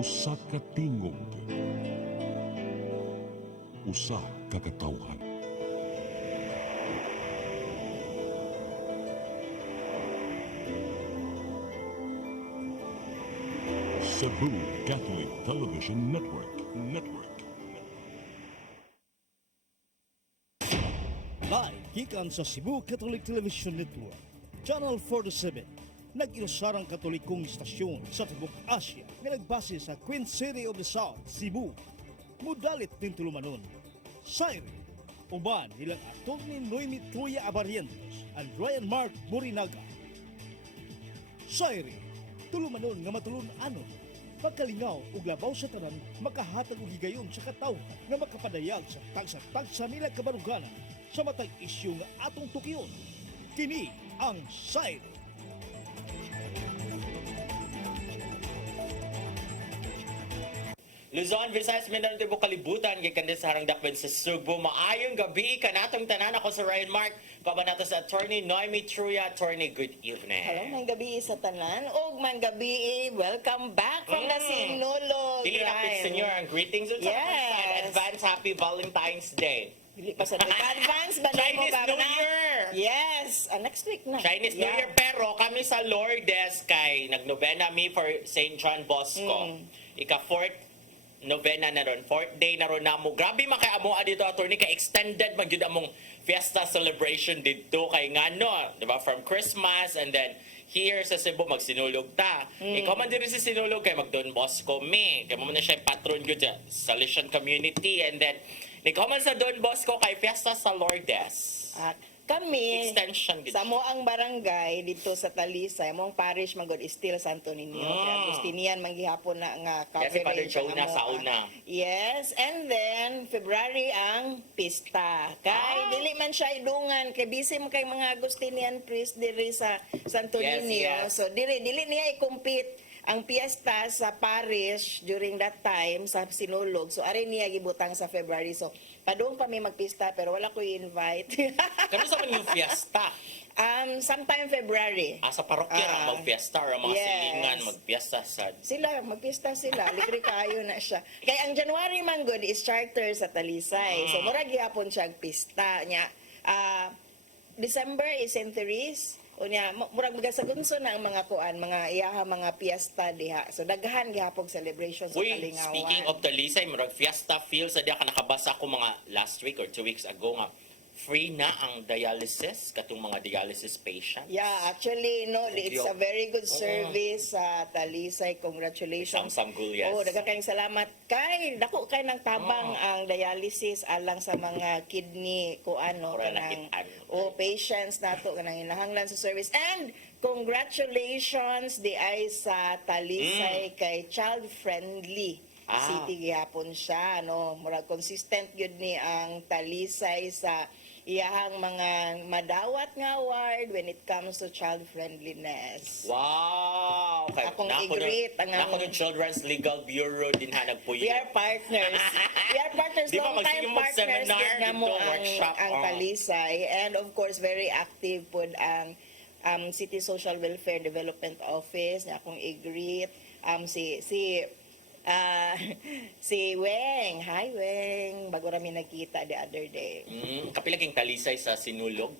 Usa ka tingog, usa ka katawhan. Cebu Catholic Television Network. Live gikan sa Cebu Catholic Television Network, Channel 47, nag-iusarang katolikong istasyon sa Tibok Asia nga nagbase sa Queen City of the South, Cebu. Mudalit din tulumanon, Siren, uban nilang Atty. Noemi Truya Abarientos and Ryan Mark Borinaga. Siren, tulumanon nga matulun-anon, pagkalingaw ug labaw sa tanan, makahatag og higayon sa katawhan nga makapadayag sa tagsa-tagsa nila kabaruganan sa matag isyu nga atong tukiyon. Kini ang Siren. Luzon, Visayas, Mindanao, Tibuok, Kalibutan, gikan sa harang dakben sa Subo. Maayong gabi kanatong tanan. Ako sa Ryan Mark, kabanata sa Attorney Noemi Truya. Attorney, good evening. Hello, man gabi sa tanan. Og man gabi, welcome back from the Sinulog. Dili napit senyor ang greetings sa Yes. advance happy Valentine's Day. Dili pa sa advance ba na mo Chinese ba New na? Year. Yes, next week na. Chinese New Year, pero kami sa Lourdes kay nagnovena mi for St. John Bosco. Ika-4th novena na ron, 4th day na ron namo. Grabe makayamoa dito, attorney, kay extended magyud among fiesta celebration dito kay ngano, di ba? From Christmas and then here sa Cebu magsinulog ta. Ikaw man diri sa Sinulog kay magdon Bosco me. Kay mo na siya patron gyud sa Salesian community, and then ikaw man sa Don Bosco kay fiesta sa Lourdes. At kami Extension gid sa moang barangay dito sa Talisay, moang parish magod still Santo Niño. Kaya Agustinian manggihapon na nga Kasi Father coverage Joe ang na amo, sa una. Yes, and then February ang pista. Kay dili man siya idungan kay busy mo kay mga Agustinian priest diri sa Santo Yes, Niño. yes. So dili niya i-compete ang piyesta sa parish during that time sa Sinulog. So ari niya gibutang sa February. So padung pa mi magpista pero wala ko i-invite. Kano sa man yung fiesta? Sometime February. Sa parokya Ah, magfiesta or ang mga yes. silingan magfiesta sa Magpista sila, libre kayo na siya. Kaya ang January man good is charter sa Talisay. So murag gyapon siya pista nya. December is St. Therese. Unya murag magasagunso na ang mga kuan, mga iyaha mga piyesta diha. So daghan gihapon celebration sa Uy, Kalingawan. speaking of Talisay, murag fiesta feel sa diya ka nakabasa ko mga last week or 2 weeks ago nga free na ang dialysis katong mga dialysis patients. Yeah, actually, no, it's a very good service sa Talisay. Congratulations. Samsam yes. Oh, daghang kayong salamat. Kay dako kay nang tabang ang dialysis alang sa mga kidney ko ano Ora kanang nakitaan. patients nato kanang inahanglan sa service. And congratulations di ay sa Talisay kay child friendly. City gihapon siya no, murag consistent gyud ni ang Talisay sa iyahang mga madawat nga award when it comes to child friendliness. Wow! Akong i-greet ang Nako ng Children's Legal Bureau din ha nagpuyo. We are partners. We are partners, Di ba, long time magsiging partners mag-seminar gid na mo dito, workshop, ang Talisay. And of course, very active pod ang City Social Welfare Development Office na akong i-greet. Si Weng. Hi, Weng. Bago rami nakita the other day. Kapilaging Talisay sa Sinulog.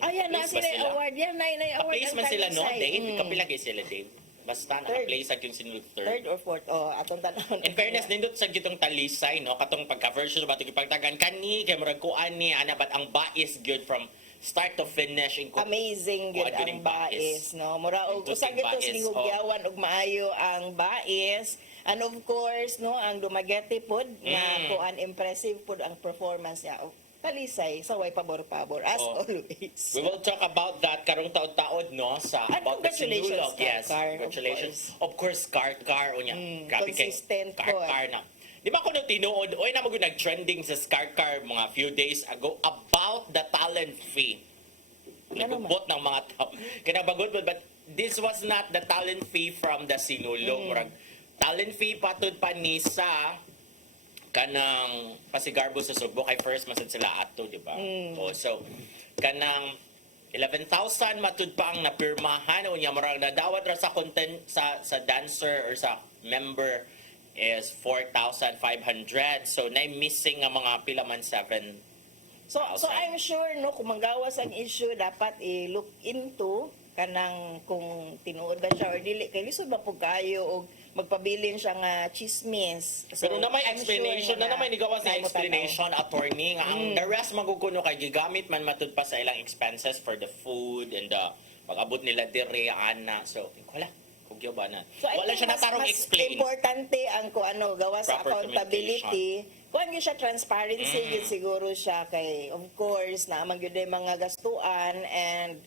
Ayan na Place ba sila sila? award. Yan na award Ka-place ang man sila no, Talisay. Dave? Kapilagay sila, Dave. Basta naka-place sa yung Sinulog Third or fourth. Oh, atong tanawon. In fairness, nindot sa gitong Talisay, no? Katong pagka-version ba ito ipagtagan kani, kay murag kuan ni, ana, but ang bais good from start to finish. Amazing good Kuan ang bais, no? Mura og Intuting usag ito bais, gihugyawan og maayo ang bais. And of course, no, ang Dumaguete pod na kuan impressive pod ang performance niya. Talisay, saway pabor-pabor as always. We will talk about that karong taod-taod no sa And about the congratulations, Sinulog. Yes, Car, congratulations. Of course, Car unya. Grabe kay consistent Car po. na. Di ba ko nung tinuod, oy na magud nag-trending sa Car mga few days ago about the talent fee. Ano Nagubot ng mga tao. Kinabagod mo, but this was not the talent fee from the Sinulog. Murag talent fee patud pa ni sa kanang Pasigarbo sa Subo kay first masad sila ato, di ba? So kanang 11,000 matud pa ang napirmahan o niya murag nadawat ra sa content sa dancer or sa member is 4,500. So, na missing nga mga pila man 7. So I'm sure no kung manggawas ang issue dapat i-look into kanang kung tinuod ba siya or dili kay lisod ba pug kayo og magpabilin siya nga chismis. So, Pero na may I'm explanation, sure na may nigawas na nahimo explanation, attorney, nga ang the rest magukuno kay gigamit man matud pa sa ilang expenses for the food and the pag-abot nila dire, ana. So, wala. Kugyo ba na? So, I Wala think siya natarong mas explain. importante ang kung ano gawa sa Proper accountability. Kung ano siya transparency, yun siguro siya kay of course na amang yun yung mga gastuan and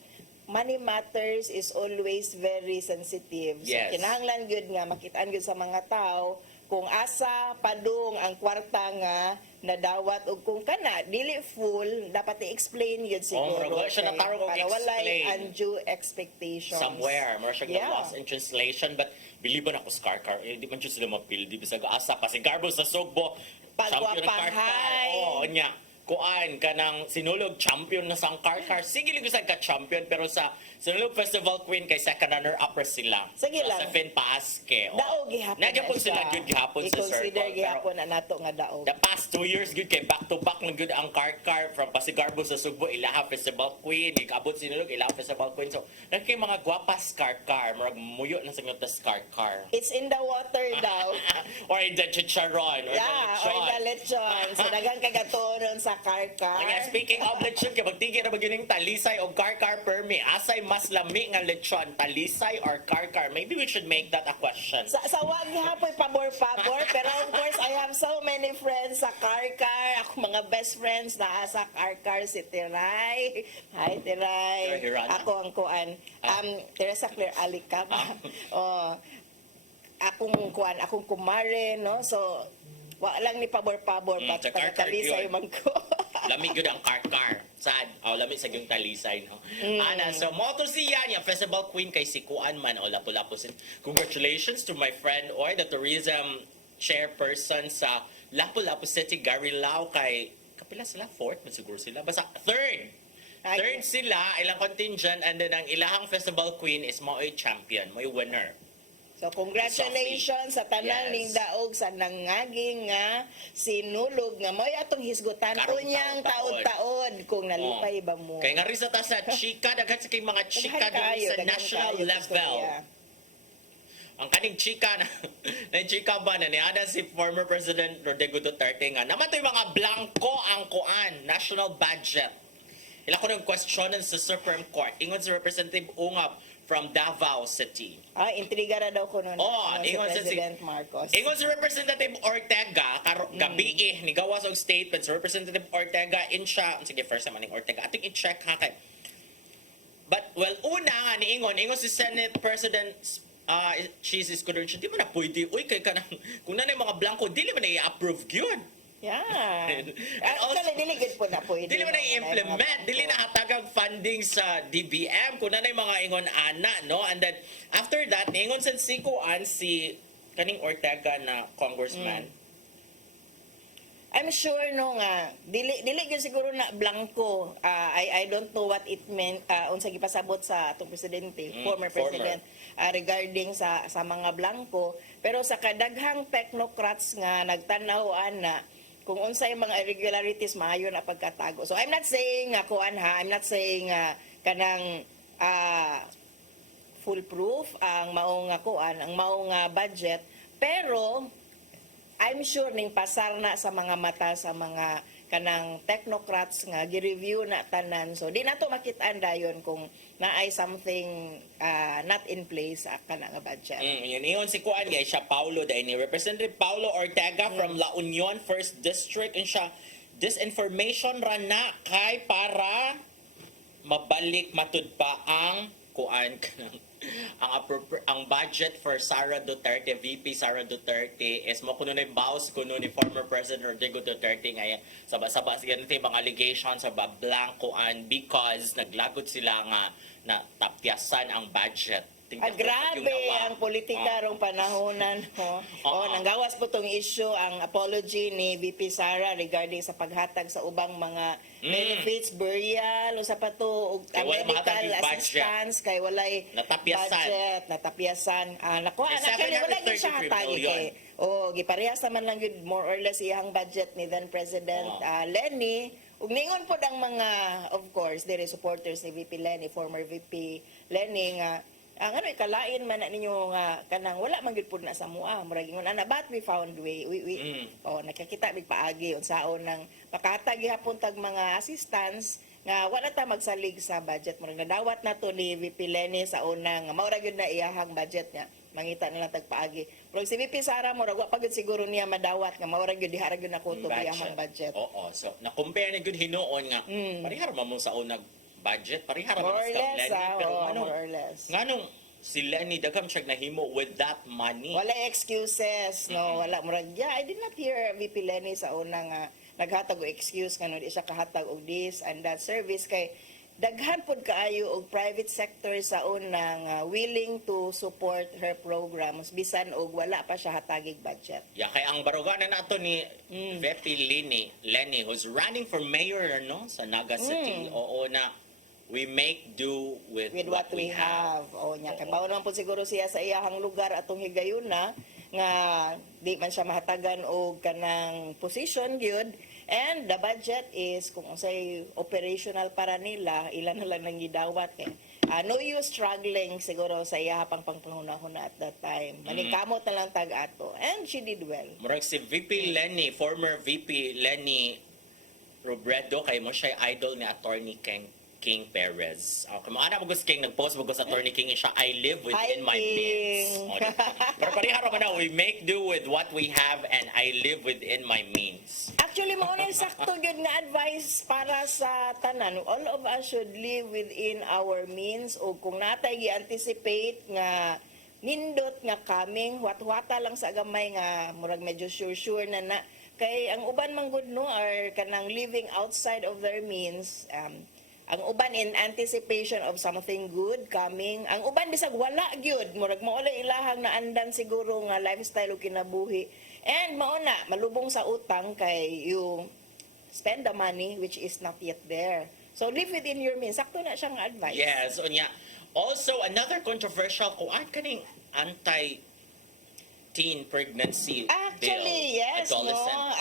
money matters is always very sensitive. So Yes. kinahanglan gyud nga makitaan gyud sa mga tao kung asa padung ang kwarta nga nadawat og kung kana dili full dapat i-explain gyud siguro. wala siya kay- natarong og para walay explain. undue expectations. Somewhere, more siya Yeah. lost in translation, but believe ba na ko Skarkar, di man siya sila mapil, di bisag asa, kasi Garbo sa Sugbo, champion ng Karkar. Pagwapahay. Oo, niya. Kuan ka ng sinulog champion na sang Karkar. Sige lang ka champion, pero sa sinulog festival queen kay second runner-upper sila. Sige lang. Josephine Paaske. Daog gihapon. Nagyan po sila good gihapon sa circle. I-consider Pero gihapon na nato nga daog. the past 2 years good kay back-to-back ng good ang Karkar from Pasigarbo sa Sugbo, Ilaha Festival Queen, ikabot sinulog, Ilaha Festival Queen. So, nagkay mga gwapas Karkar, marag muyo na sa nga Karkar. It's in the water daw. Or in the chicharon. Or Yeah, the or lechon. the lechon. So, dagang kagaturon sa karkar. Kaya speaking of lechon, kaya magtigil na magining talisay o karkar permi. Asay mas lami nga lechon, talisay or karkar? Maybe we should make that a question. Sa wag hapoy pabor-pabor, pero of course, I have so many friends sa karkar. Ako mga best friends na sa karkar, si Tiray. Hi, Tiray. You're Hirana? Ako ang kuan. Teresa Claire Alicab. Oh, akong kumare, no? So, wa lang ni pabor-pabor, sa karkar talisay yun. man ko. Lami gyud ang karkar. Sad. Lami sa yung talisay, no? Ana, so mo to siya niya, festival queen kay si Kuan man. Lapu-lapu sin. Congratulations to my friend or the tourism chairperson sa Lapu-Lapu City, Gary Lau kay kapila sila? Fourth? Man siguro sila. Basta third. Ay, Third sila, ilang contingent, and then ang ilahang festival queen is mo ay champion, mo ay winner. So congratulations sa tanan Yes. ning daog sa nangaging nga sinulog nga moy atong hisgutan Karong unyang taon-taon. taod-taod kung nalipay ba mo. Kaya nga rin sa ta sa chika, daghan sa kay mga chika Daghan dili kayo, sa daghan national kayo, level. istorya. Ang kaning chika na chika ba na niada si former President Rodrigo Duterte nga namatoy mga blanco ang kuan national budget. Ila ko nang questionan sa Supreme Court ingon si Representative Ungab from Davao City. Intriga ra daw ko noon si ingon sa President Marcos. Ingon si Representative Ortega gabi ni gawas og statement si Representative Ortega sige first naman ning Ortega ating i-check ha kay. But una nga ingon si Senate President Cheese Escudero, di mo na pwede, uy, kay kanang, kung na mga blanco, dili mo na i-approve yun. Yeah. And also, Actually, dili gid po na pwede. Dili mo na no, i-implement, dili na hatagang funding sa DBM, kung na mga ingon ana, no? And then, after that, niingon sa sikuan si kaning Ortega na congressman. I'm sure no nga dili gyud siguro na blanco. I don't know what it meant unsa gipasabot sa atong presidente, former president regarding sa mga blanco, pero sa kadaghang technocrats nga nagtanaw na kung unsay mga irregularities maayo na pagkatago. So I'm not saying kuan ha, I'm not saying kanang foolproof ang mao nga kuan, ang mao nga budget, pero I'm sure ning pasar na sa mga mata sa mga kanang technocrats nga gi-review na tanan. So di nato makit-an dayon kung naay something not in place sa kana nga budget. Yun ingon si kuan gay siya Paulo dahil ni Representative Paulo Ortega from La Union First District and siya disinformation ra na kay para mabalik matud pa ang kuan kanang ang budget for Sara Duterte, VP Sara Duterte is mo kuno na bawas kuno ni former President Rodrigo Duterte nga saba-saba siya natin mga allegations sa blancoan because naglagot sila nga na tapyasan ang budget Grabe ang politika rong panahonan. Nanggawas po tong issue ang apology ni VP Sara regarding sa paghatag sa ubang mga benefits, burial, o sa pato, Kay wala medical mahatag yung budget. assistance, kay walay Natapyasan. budget, natapyasan. Nakuha, May actually, wala gyud siya 733 hatagi million. kay giparehas naman lang yun, more or less, iyang budget ni then President Lenny. Ug ningon po ang mga, of course, diri supporters ni VP Lenny, former VP Lenny, nga, ang ikalain man na ninyo nga kanang wala man gyud pud na sa mua murag ingon ana but we found way nakakita mig paagi unsaon nang makatag gihapon tag mga assistance nga wala ta magsalig sa budget murag nadawat nato ni VP Lenny sa unang nga mao ra gyud na iyahang budget niya mangita na lang tag paagi pero si VP Sara murag wa pa gyud siguro niya madawat nga mao ra gyud diha ra gyud na kutob iyahang budget. Oo, so na-compare na gyud hinuon nga parihar man mo sa unang budget, parihara More or man sa less, Lenny, pero more or less. nganong si Lenny dagham siya nahimo with that money. Wala excuses, no? Wala murag, I did not hear VP Lenny sa una nga naghatag og excuse nga no di siya kahatag og this and that service kay daghan pod kaayo og private sector sa una nga willing to support her programs bisan og wala pa siya hatagig budget. Yeah, kay ang baruganan nato ni VP Lenny who's running for mayor no sa Naga City. Oo na we make do with What we have. O nya kay bawo naman po siguro siya sa iyahang lugar atong higayuna nga di man siya mahatagan og kanang position gyud and the budget is kung unsay operational para nila ilan na lang nang gidawat kay no use struggling siguro sa iya pang pangpanghuna-huna at that time. Manikamot na lang tag ato and she did well. Murag si VP Lenny, former VP Lenny Robredo kay mo siya idol ni Attorney King Perez. Kung maana mo gusto King, nag-post mo gusto Attorney King siya, I live within my means. Pero parihara man na, we make do with what we have and I live within my means. Actually, mao na sakto gyud nga advice para sa tanan. All of us should live within our means o kung natay gi-anticipate nga nindot nga coming, wat-wata lang sa gamay nga murag medyo sure na kay ang uban man gud no are kanang living outside of their means. Ang uban in anticipation of something good coming. Ang uban bisag wala gyud murag mao lang ilahang naandan siguro nga lifestyle o kinabuhi. And mao na malubong sa utang kay you spend the money which is not yet there. So live within your means. Sakto na siyang advice. Yes, unya. Also, another controversial kung kaning anti-teen pregnancy Actually, bill. yes, Adolescent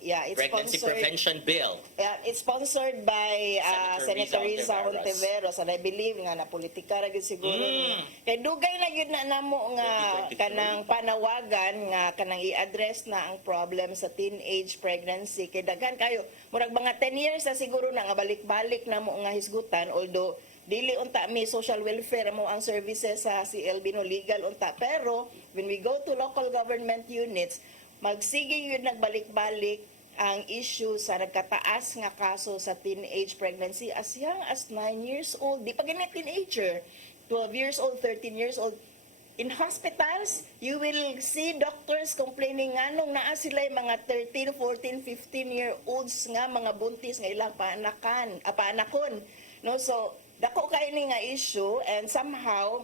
it's pregnancy sponsored. prevention bill. It's sponsored by Senator Senator Risa Risa Hontiveros and I believe nga na politika ra gyud siguro ni. Kay dugay na gyud na namo nga 2023. kanang panawagan nga kanang i-address na ang problem sa teenage pregnancy kay daghan kayo murag mga 10 years na siguro na nga balik-balik namo nga hisgutan although dili unta may social welfare mo ang services sa CLB no legal unta pero when we go to local government units magsige yun nagbalik-balik ang issue sa nagkataas nga kaso sa teenage pregnancy as young as 9 years old. Di pa ganyan teenager. 12 years old, 13 years old. In hospitals, you will see doctors complaining nga nung naa sila mga 13, 14, 15-year-olds nga mga buntis nga ilang paanakon. No? So, dako kayo ni nga issue and somehow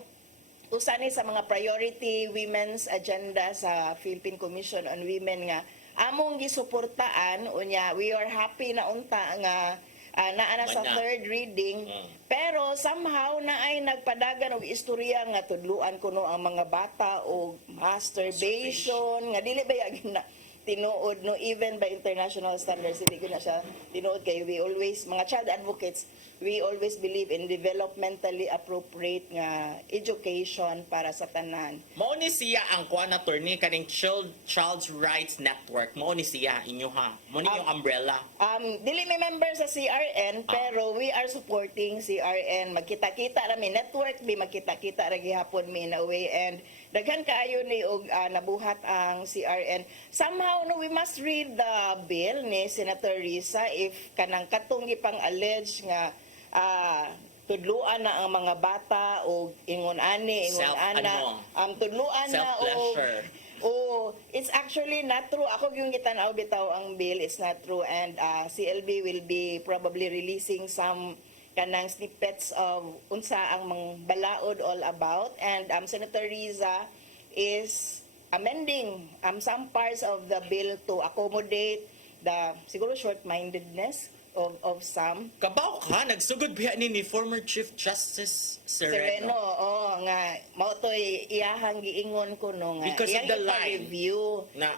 usa ni sa mga priority women's agenda sa Philippine Commission on Women nga among gisuportaan unya we are happy na unta nga naa sa third reading pero somehow na ay nagpadagan og istorya nga tudluan kuno ang mga bata og masturbation nga dili ba yagin na tinuod no even by international standards hindi ko na siya tinuod kay we always mga child advocates we always believe in developmentally appropriate nga education para sa tanan. Mao ni siya ang kuan attorney kaning Child's Rights Network. Mao ni siya inyo ha. Mao ni yung umbrella. Dili may member sa CRN pero we are supporting CRN. Magkita-kita ra mi network bi magkita-kita ra gihapon mi in a way and daghan kaayo ni og nabuhat ang CRN. Somehow no we must read the bill ni Senator Risa if kanang katong gipang allege nga tudluan na ang mga bata o ingon ana tudluan na o it's actually not true. Ako yung gitanaw bitaw ang bill is not true and CLB will be probably releasing some kanang snippets of unsa ang mga balaod all about, and Senator Riza is amending some parts of the bill to accommodate the siguro short-mindedness of some. Kabaw ka, nagsugod biya ni former Chief Justice Sereno. Nga mao toy iyahang giingon ko no nga Because of the line review Na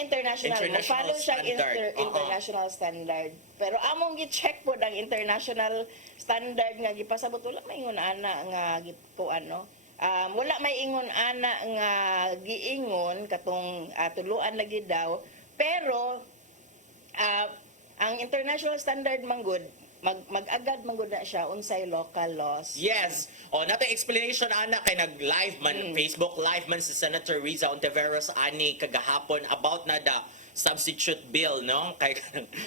international, International follow siya standard. international standard. Pero among gi-check po ang international standard nga gipasabot, wala may ingon ana nga gikuan no. Wala may ingon ana nga giingon katong tuluan lagi daw, pero ang international standard manggod mag-agad manggod na siya unsay local laws. Yes. O, natin explanation, ana, kay nag-live man, Facebook live man si Senator Riza Ontiveros ani kagahapon about na the substitute bill, no? Kay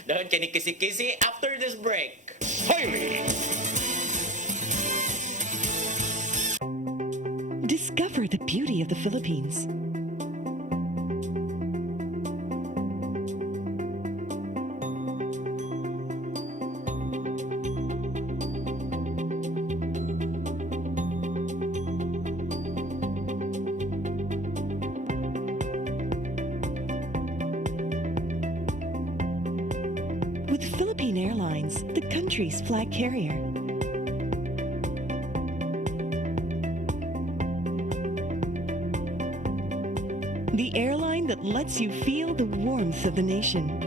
dahon kini kisi-kisi after this break. Highway! Discover the beauty of the Philippines. With Philippine Airlines, the country's flag carrier. The airline that lets you feel the warmth of the nation.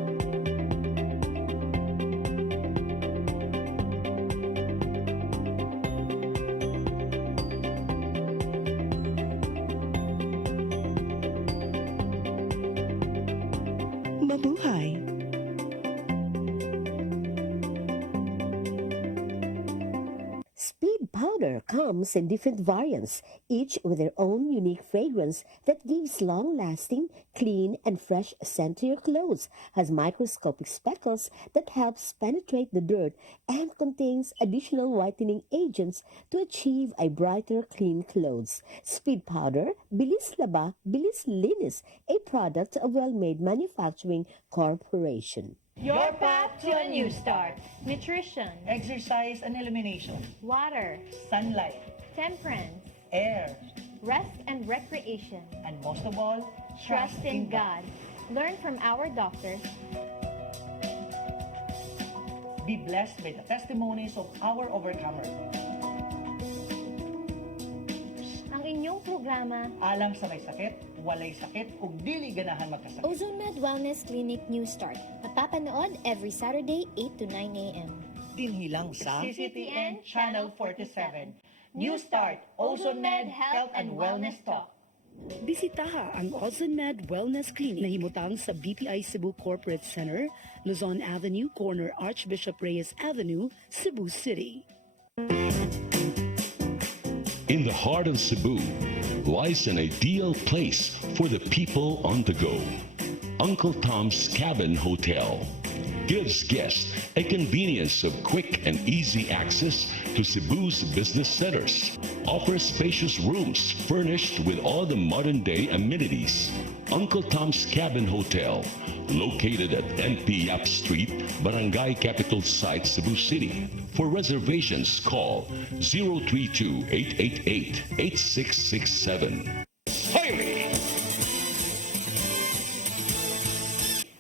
Mabuhay! Speed powder comes in different variants, each with their own unique fragrance that gives long-lasting, clean, and fresh scent to your clothes, has microscopic speckles that helps penetrate the dirt, and contains additional whitening agents to achieve a brighter, clean clothes. Speed powder, Bilis Laba, Bilis Linis, a product of Well-Made Manufacturing Corporation. Your path to a new start. Nutrition, Exercise and elimination, water, sunlight, temperance, air, rest and recreation. and most of all, Trust in God. Learn from our doctors. Be blessed by the testimonies of our overcomers. Ang inyong programa, Alang sa may sakit, walay sakit, ug dili ganahan magkasakit. OzoneMed Wellness Clinic New Start. Mapapanood every Saturday, 8 to 9 a.m. Dinhilang sa CCTN Channel 47. New Start, OzoneMed Health and Wellness Talk. Bisitaha ang OzoneMed Wellness Clinic na himutang sa BPI Cebu Corporate Center, Luzon Avenue, corner Archbishop Reyes Avenue, Cebu City. In the heart of Cebu lies an ideal place for the people on the go. Uncle Tom's Cabin Hotel gives guests a convenience of quick and easy access to Cebu's business centers. Offers spacious rooms furnished with all the modern-day amenities. Uncle Tom's Cabin Hotel, located at NP Yap Street, Barangay Capital Site, Cebu City. For reservations, call 032-888-8667. Highway!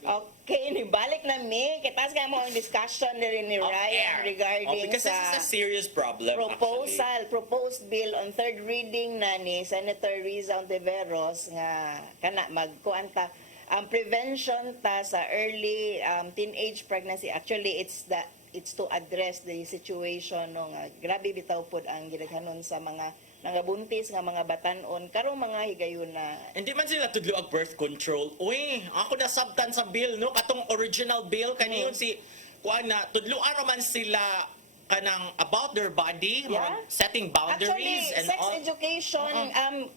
Okay, nibalik na mi. Kitas nga mo ang discussion na rin ni Off Ryan air. regarding Because sa this is a serious problem, proposed bill on third reading na ni Senator Riza Ontiveros nga kana magkuanta ang prevention ta sa early teenage pregnancy. Actually, it's to address the situation no nga grabe bitaw pod ang gidaghanon sa mga nangabuntis nga mga batanon karong mga higayon na Hindi man sila tudlo ang birth control. Uy, ako nasabtan sa bill, no? Katong original bill, kaniyon si, kuan na, tudloan man sila kanang about their body, Yeah. setting boundaries actually, and sex all. education,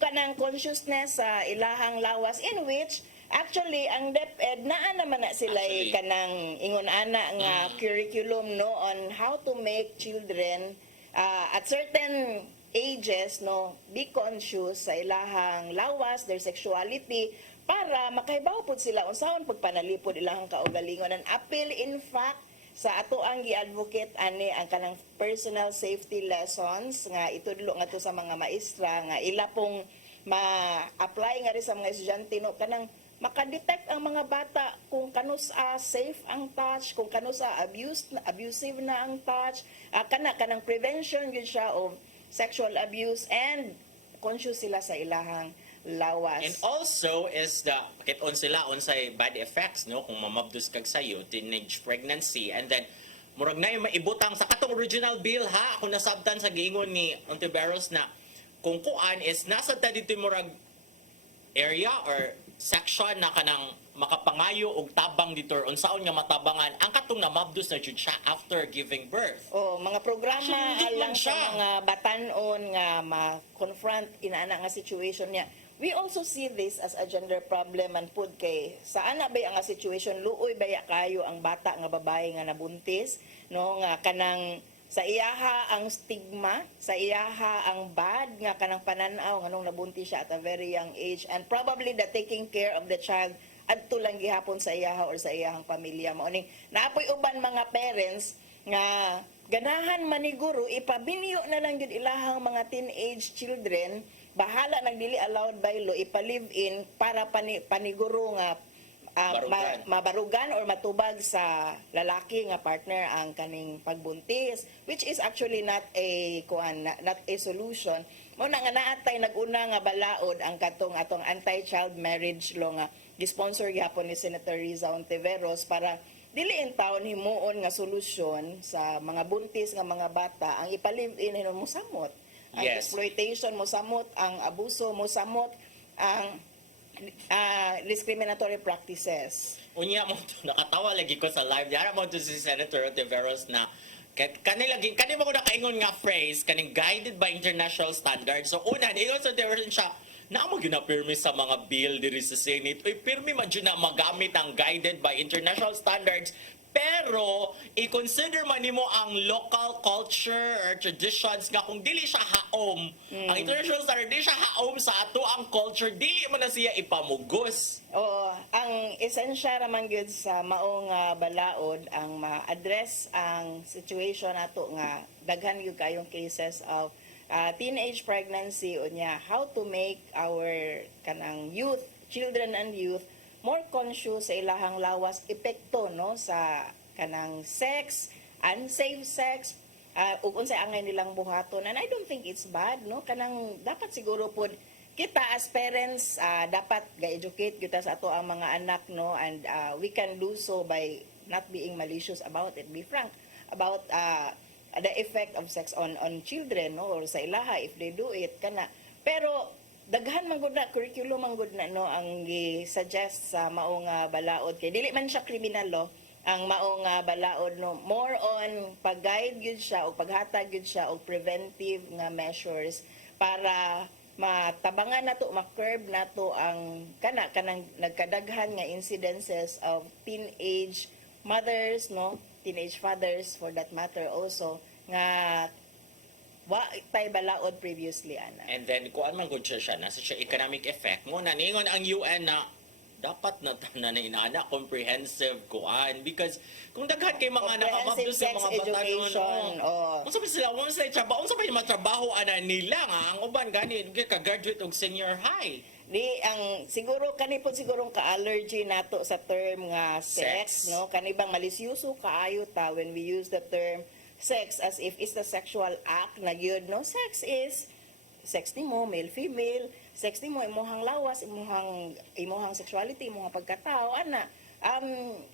kanang consciousness sa ilahang lawas in which actually ang DepEd naa naman na sila Actually. kanang ingon ana nga curriculum no on how to make children at certain ages no be conscious sa ilahang lawas, their sexuality para makahibaw pud sila unsahon pagpanalipod ilahang kaugalingon. An appeal in fact sa ato ang gi-advocate ani ang kanang personal safety lessons nga itudlo nga to sa mga maestra nga ila pong ma-apply nga rin sa mga estudyante no kanang makadetect ang mga bata kung kanus safe ang touch, kung kanus abusive na ang touch, kanang prevention yun siya of sexual abuse and conscious sila sa ilahang lawas. And also is the kiton sila unsay bad effects no kung mamabdus kag sayo teenage pregnancy and then murag na yung maibutang sa katong original bill ha ako nasabtan sa giingon ni Ontiveros na kung kuan is nasa ta dito murag area or section na kanang makapangayo og tabang dito or unsaon nga matabangan ang katong namabdus na jud siya after giving birth. Mga programa Actually, hindi alang man sa siya. mga batanon nga ma-confront inaana nga situation niya. We also see this as a gender problem man pud kay sa ana bay ang situation luoy baya kayo ang bata nga babae nga nabuntis no nga kanang sa iyaha ang stigma, sa iyaha ang bad nga kanang pananaw nganong nabuntis siya at a very young age and probably the taking care of the child adto lang gihapon sa iyaha or sa iyahang pamilya mo ning naapoy uban mga parents nga ganahan maniguro ipabinyo na lang gyud ilahang mga teenage children bahala nagdili allowed by law ipa-live in para paniguro nga mabarugan or matubag sa lalaki nga partner ang kaning pagbuntis which is actually not a not a solution mo na nga naatay naguna nga balaod ang atong anti-child marriage law nga gisponsor gyapon ni Senator Riza Ontiveros para dili in taon himuon nga solusyon sa mga buntis nga mga bata ang ipa-live in mo samot ang Yes. exploitation mo samot ang abuso mo samot ang discriminatory practices. Unya mo to, nakatawa lagi ko sa live. Yara mo to si Senator Ontiveros na kani mo ko nakaingon nga phrase kaning guided by international standards. So una, ingon sa Ontiveros siya na mo ginapirmi sa mga bill diri sa Senate. Uy, pirmi man dyan na magamit ang guided by international standards. Pero, i-consider man nimo ang local culture or traditions nga kung dili siya haom. Ang international standard, dili siya haom sa ato ang culture, dili man na siya ipamugos. Ang esensya raman gyud sa maong balaod ang ma-address ang situation nato nga daghan gyud kayong cases of teenage pregnancy unya how to make our kanang youth, children and youth more conscious sa ilahang lawas epekto no sa kanang sex, unsafe sex, ug unsay angay nilang buhaton and I don't think it's bad no kanang dapat siguro pod kita as parents dapat ga-educate kita sa ato ang mga anak no and we can do so by not being malicious about it, be frank about the effect of sex on children no or sa ilaha if they do it kana pero daghan man gud na curriculum man gud na no ang gi-suggest sa maong balaod kay dili man siya criminal law ang maong balaod no more on pag-guide gyud siya o paghatag gyud siya og preventive nga measures para matabangan nato ma-curb nato ang kanang nagkadaghan nga incidences of teenage mothers no teenage fathers for that matter also nga wa tay balaod previously ana. And then, kuan man gud siya, nasa siya economic effect mo, naningon ang UN na dapat na tanan na inaana comprehensive kuan because kung daghan kay mga nakamabdo sa mga batayon unsa pa sila unsa trabaho unsa pa yung matrabaho ana nila nga ang uban gani ka-graduate og senior high Di ang siguro kani po sigurong ka-allergy nato sa term nga sex. No kanibang malisyoso kaayo ta when we use the term sex as if it's the sexual act na gyud no sex is sex nimo male female sex nimo imong lawas imong sexuality imong pagkatao ana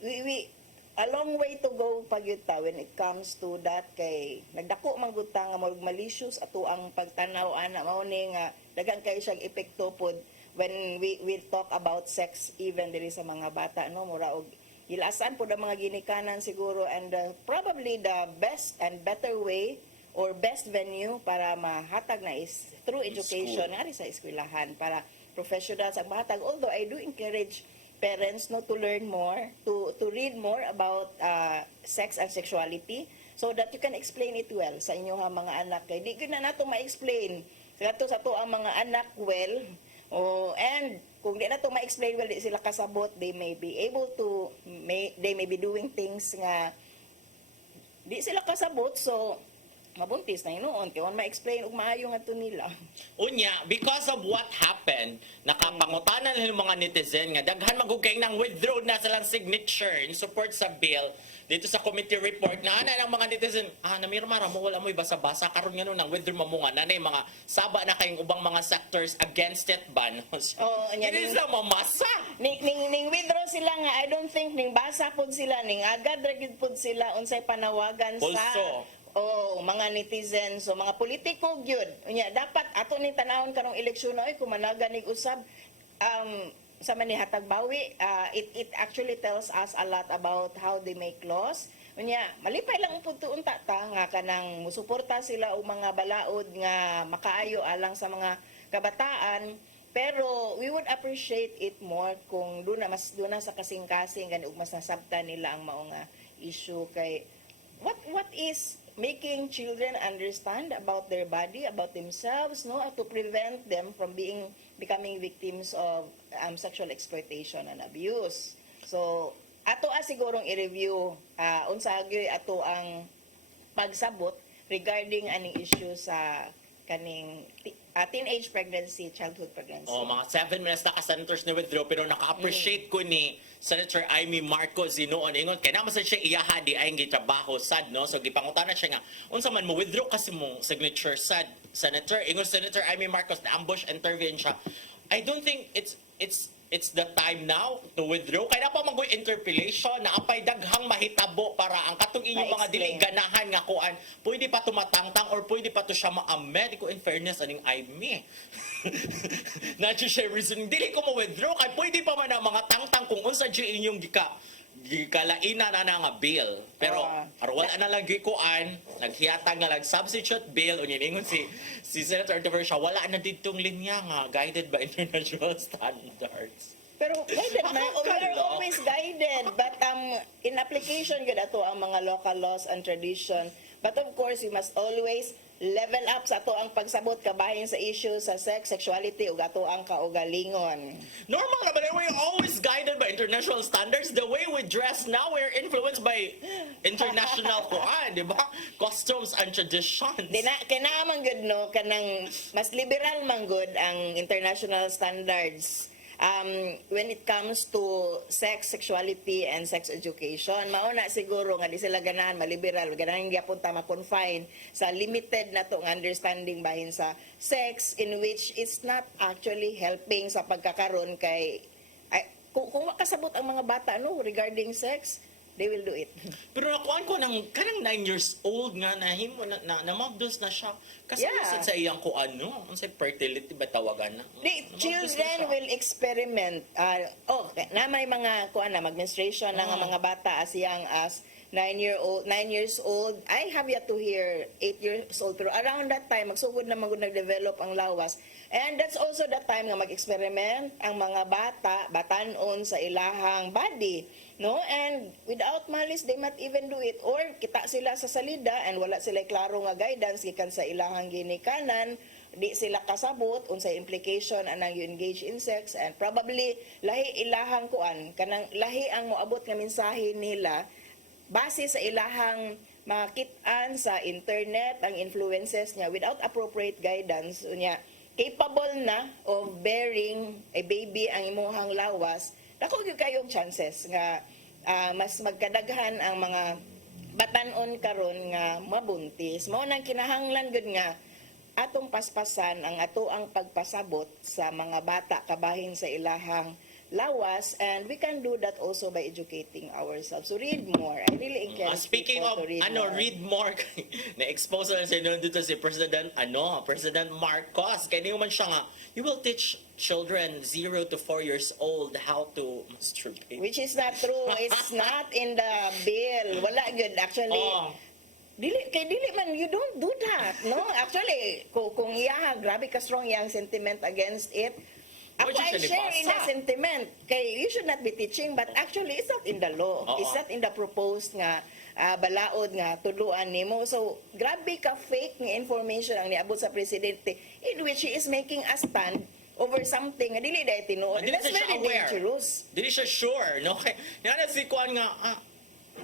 we a long way to go pagyud ta when it comes to that kay nagdako man gud ta nga malicious ato ang pagtanaw ana mao ni nga daghan kay siyang epekto pod when we talk about sex even diri sa mga bata no mura og ilasan po ang mga ginikanan siguro and probably the best and better way or best venue para mahatag na is through education nga sa eskwelahan para professionals ang mahatag although I do encourage parents no to learn more to read more about sex and sexuality so that you can explain it well sa inyong mga anak kay di gyud na nato ma-explain sa to ang mga anak well and kung di na to ma-explain well di sila kasabot they may be able to they may be doing things nga di sila kasabot, so mabuntis na hinuon. Kaya ma-explain ug maayo nga to nila. Unya, because of what happened, nakapangutanan ng mga netizen nga daghan magugay nang withdraw na silang signature in support sa bill dito sa committee report na ana ng mga netizen, namirmara mo wala mo basa-basa karon nga nang withdraw mo nga nanay mga saba na kayong ubang mga sectors against it ban. Nya, Hindi sila mamasa. ning withdraw sila nga, I don't think ning basa pod sila, ning agad ra gyud pod sila unsay panawagan sa Also. mga netizens, so mga politiko gyud. Unya dapat ato ning tanawon karong eleksyon oy kung managan nig usab sa manihatag bawi, it actually tells us a lot about how they make laws. Unya malipay lang pud tuon ta nga kanang musuporta sila og mga balaod nga makaayo alang sa mga kabataan. Pero we would appreciate it more kung doon na sa kasing-kasing gani ug mas nasabtan nila ang mao nga issue kay what is making children understand about their body, about themselves, no, to prevent them from becoming victims of sexual exploitation and abuse. So ato sigurong i-review unsa gyud ato ang pagsabot regarding aning issue sa kaning teenage pregnancy, childhood pregnancy. Mga 7 minutes na ka-senators na withdraw pero naka-appreciate ko ni Senator Amy Marcos noon ingon kay naman sa siya iyaha di ay gitrabaho sad no so gipangutana siya nga unsa man mo withdraw kasi mong signature sad Senator ingon Senator Amy Marcos na ambush intervene siya. I don't think it's the time now to withdraw kaya na pa mag interpellation na apay daghang mahitabo para ang katong inyong mga dili ganahan nga kuan pwede pa tumatangtang or pwede pa to siya ma-amend ko in fairness aning Amy. Na siya reason dili ko mo withdraw kay pwede pa man ang mga tangtang kung unsa di inyong gikalaina na nga bill pero wala na lang gikuan naghiyatag nga lang substitute bill unya ingon si Senator Taversha wala na ditong linya nga guided by international standards. Pero guided na, we are always guided. But in application, yun ato ang mga local laws and tradition. But of course, we must always level up sa ato ang pagsabot kabahin sa issue sa sex, sexuality, ug ato ang kaugalingon. Normal na ba? We're always guided by international standards. The way we dress now, we're influenced by international kuan, di ba? Customs and traditions. Kinaaman good, no? Kanang mas liberal man good ang international standards. When it comes to sex, sexuality, and sex education, mauna siguro nga di sila ganahan maliberal, ganahan gyapon ta ma-confine sa limited na tong understanding bahin sa sex in which it's not actually helping sa pagkakaroon kay kung makasabot ang mga bata no regarding sex, they will do it. Pero nakuan ko ng kanang 9 years old nga nahimo na magdos na siya. Kasi sa iyang ko unsay fertility ba tawagan na? Children will experiment. Na may mga mag-menstruation na nga mga bata as young as 9 years old. I have yet to hear 8 years old. Pero around that time, magsugod na nag-develop ang lawas. And that's also the time nga mag-experiment ang mga batanon sa ilahang body. No, and without malice they might even do it or kita sila sa salida and wala sila klaro nga guidance gikan sa ilahang ginikanan, di sila kasabot unsay implication anang you engage in sex and probably lahi ilahang kuan kanang lahi ang moabot nga mensahe nila base sa ilahang makit-an sa internet ang influences niya without appropriate guidance unya capable na of bearing a baby ang imuhang lawas. Dako gyud kayong chances nga mas magkadaghan ang mga batan-on karon nga mabuntis. Mao nang kinahanglan gud nga atong paspasan ang ato ang pagpasabot sa mga bata kabahin sa ilahang lawas and we can do that also by educating ourselves. So read more. I really encourage speaking people of to read more. na-expose na siya dito si President Marcos. Kaya niyo man siya nga, you will teach children 0 to 4 years old how to masturbate. Which is not true. It's not in the bill. Wala good actually. Dili man, you don't do that. No? Actually, kung iya, grabe ka strong yang sentiment against it. Ako, I share in the sentiment. Kay, you should not be teaching, but actually, it's not in the law. It's not in the proposed nga balaod nga tuluan nimo. So, grabe ka fake nga information ang niabot sa presidente in which he is making a stand over something nga dili dahi tinuod. That's very dangerous. Dili siya sure, no? Kaya si Kuan nga,